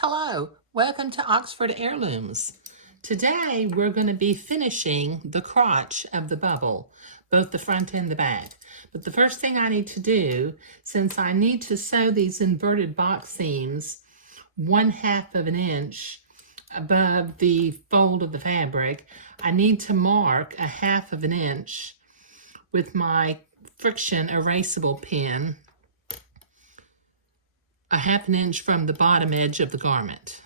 Hello, welcome to Oxford Heirlooms. Today we're going to be finishing the crotch of the bubble, both the front and the back. But the first thing I need to do, since I need to sew these inverted box seams 1/2 of an inch above the fold of the fabric, I need to mark 1/2 of an inch with my friction erasable pen 1/2 inch from the bottom edge of the garment.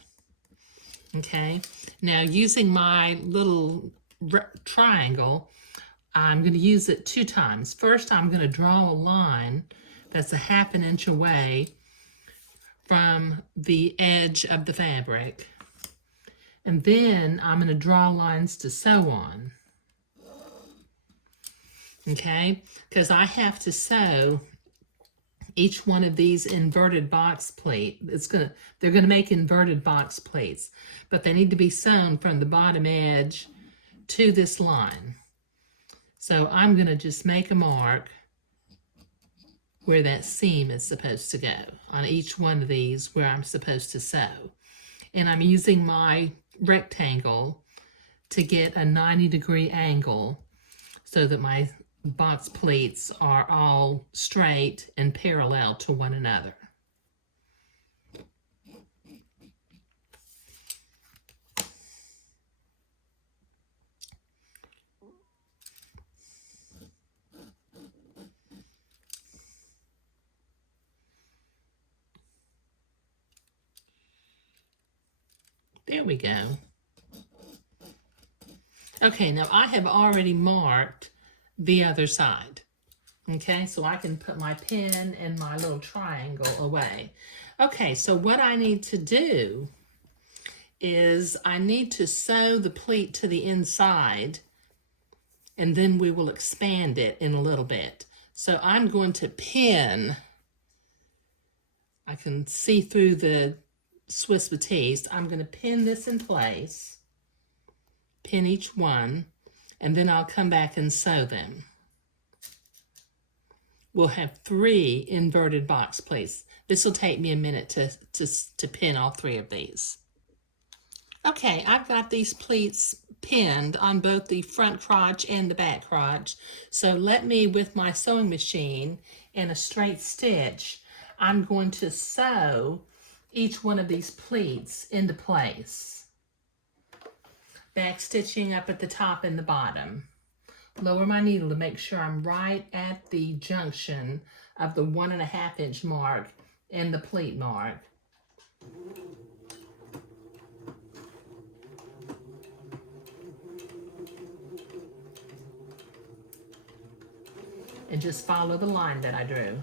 Okay, now using my little triangle, I'm going to use it 2 times. First, I'm going to draw a line that's 1/2 inch away from the edge of the fabric. And then I'm going to draw lines to sew on. Okay, because I have to sew each one of these inverted box plate. They're gonna make inverted box plates, but they need to be sewn from the bottom edge to this line. So I'm gonna just make a mark where that seam is supposed to go on each one of these where I'm supposed to sew. And I'm using my rectangle to get a 90-degree angle so that my box pleats are all straight and parallel to one another. There we go. Okay, now I have already marked the other side. Okay, so I can put my pen and my little triangle away. Okay, so what I need to do is I need to sew the pleat to the inside, and then we will expand it in a little bit. So I'm going to pin, I can see through the Swiss batiste, I'm going to pin this in place, pin each one, and then I'll come back and sew them. We'll have 3 inverted box pleats. This will take me a minute to pin all 3 of these. Okay, I've got these pleats pinned on both the front crotch and the back crotch. So let me, with my sewing machine and a straight stitch, I'm going to sew each one of these pleats into place. Back stitching up at the top and the bottom. Lower my needle to make sure I'm right at the junction of the 1.5 inch mark and the pleat mark. And just follow the line that I drew.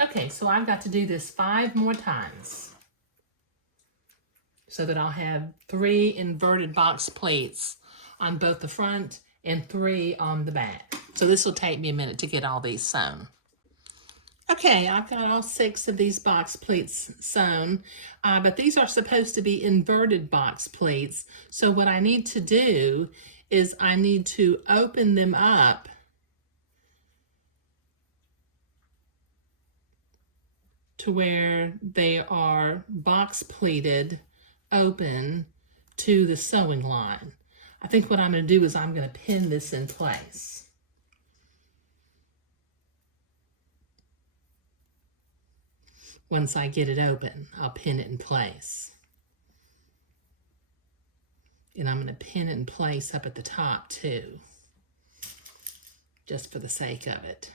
Okay, so I've got to do this 5 more times so that I'll have 3 inverted box pleats on both the front and 3 on the back. So this will take me a minute to get all these sewn. Okay, I've got all 6 of these box pleats sewn, but these are supposed to be inverted box pleats. So what I need to do is I need to open them up to where they are box pleated open to the sewing line. I think what I'm going to do is I'm going to pin this in place. Once I get it open, I'll pin it in place. And I'm going to pin it in place up at the top too, just for the sake of it.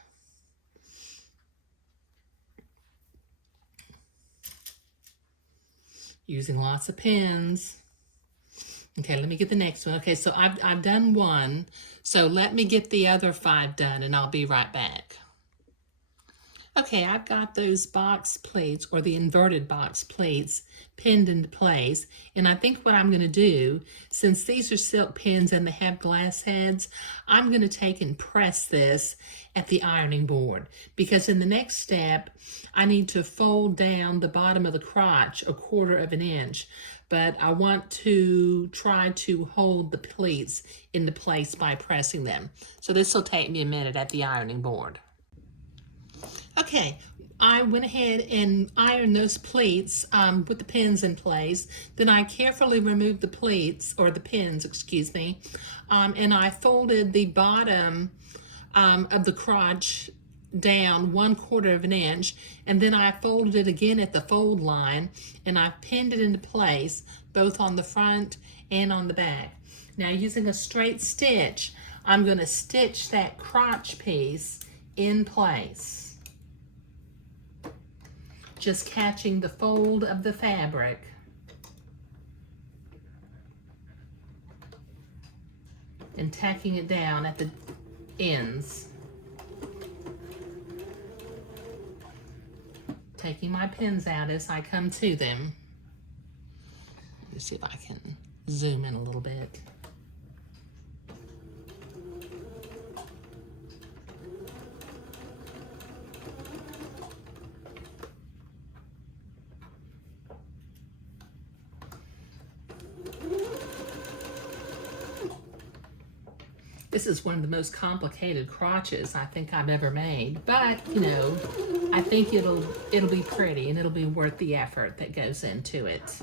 Using lots of pins. Okay, let me get the next one. Okay, so I've done 1. So let me get the other 5 done and I'll be right back. Okay, I've got those box pleats, or the inverted box pleats, pinned into place. And I think what I'm going to do, since these are silk pins and they have glass heads, I'm going to take and press this at the ironing board. Because in the next step, I need to fold down the bottom of the crotch 1/4 inch. But I want to try to hold the pleats into place by pressing them. So this will take me a minute at the ironing board. Okay, I went ahead and ironed those pleats with the pins in place. Then I carefully removed the pleats, or the pins, excuse me, and I folded the bottom of the crotch down 1/4 of an inch, and then I folded it again at the fold line, and I pinned it into place both on the front and on the back. Now, using a straight stitch, I'm going to stitch that crotch piece in place, just catching the fold of the fabric. And tacking it down at the ends. Taking my pins out as I come to them. Let me see if I can zoom in a little bit. This is one of the most complicated crotches I think I've ever made, but you know, I think it'll be pretty and it'll be worth the effort that goes into it.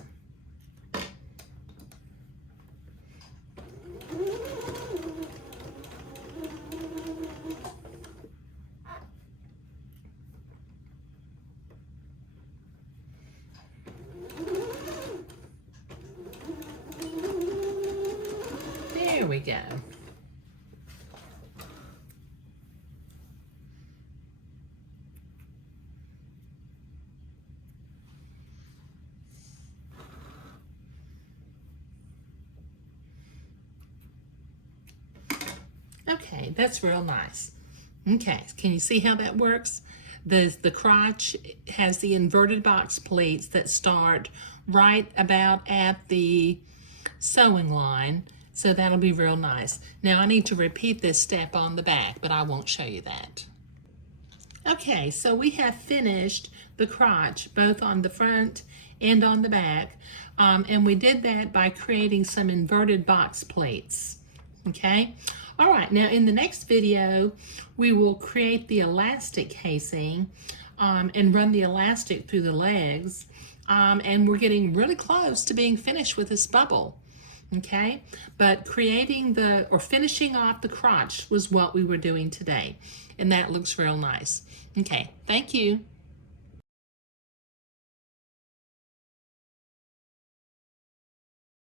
There we go. Okay, that's real nice. Okay, can you see how that works? The crotch has the inverted box pleats that start right about at the sewing line, so that'll be real nice. Now I need to repeat this step on the back, but I won't show you that. Okay, so we have finished the crotch both on the front and on the back, and we did that by creating some inverted box pleats. Okay, all right, now in the next video we will create the elastic casing and run the elastic through the legs, and we're getting really close to being finished with this bubble. Okay, but creating or finishing off the crotch was what we were doing today, and that looks real nice. Okay, thank you.